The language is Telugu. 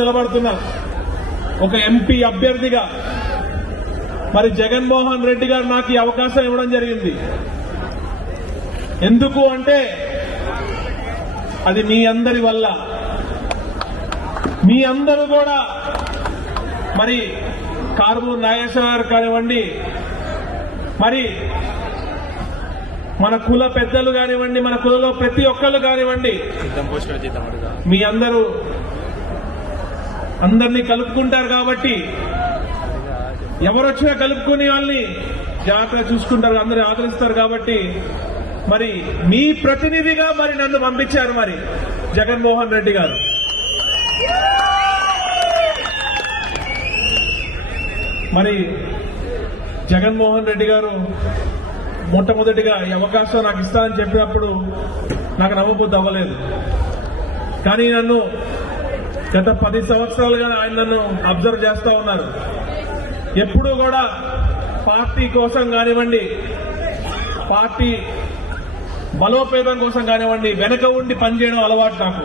నిలబడుతున్నా. ఒక ఎంపీ అభ్యర్థిగా మరి జగన్మోహన్ రెడ్డి గారు నాకు ఈ అవకాశం ఇవ్వడం జరిగింది. ఎందుకు అంటే అది మీ అందరి వల్ల. మీ అందరూ కూడా మరి కార్బు నాగేశ్వర గారు కానివ్వండి మరి మన కుల పెద్దలు కానివ్వండి మన కులలో ప్రతి ఒక్కళ్ళు కానివ్వండి మీ అందరూ అందరినీ కలుపుకుంటారు కాబట్టి ఎవరొచ్చినా కలుపుకుని కలుపుకునే వాళ్ళని జాగ్రత్తగా చూసుకుంటారు అందరూ ఆదరిస్తారు కాబట్టి మరి మీ ప్రతినిధిగా మరి నన్ను పంపించారు మరి జగన్మోహన్ రెడ్డి గారు. మరి జగన్మోహన్ రెడ్డి గారు మొట్టమొదటిగా ఈ అవకాశం నాకు ఇస్తానని చెప్పినప్పుడు నాకు నమ్మబుద్ధి అవ్వలేదు. కానీ నన్ను గత పది సంవత్సరాలుగా ఆయన నన్ను అబ్జర్వ్ చేస్తూ ఉన్నారు. ఎప్పుడూ కూడా పార్టీ కోసం కానివ్వండి పార్టీ బలోపేతం కోసం కానివ్వండి వెనక ఉండి పనిచేయడం అలవాటు నాకు.